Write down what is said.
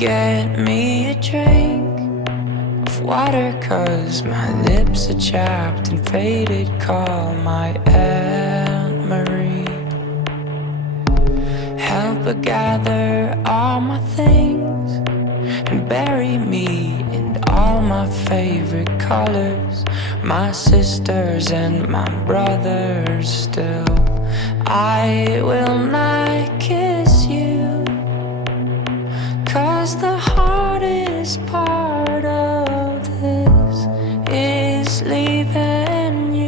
get me a drink of water, 'cause my lips are chapped and faded. Call my Aunt Marie. Help her gather all my things and bury me in all my favorite colors. My sisters and my brothers still. I will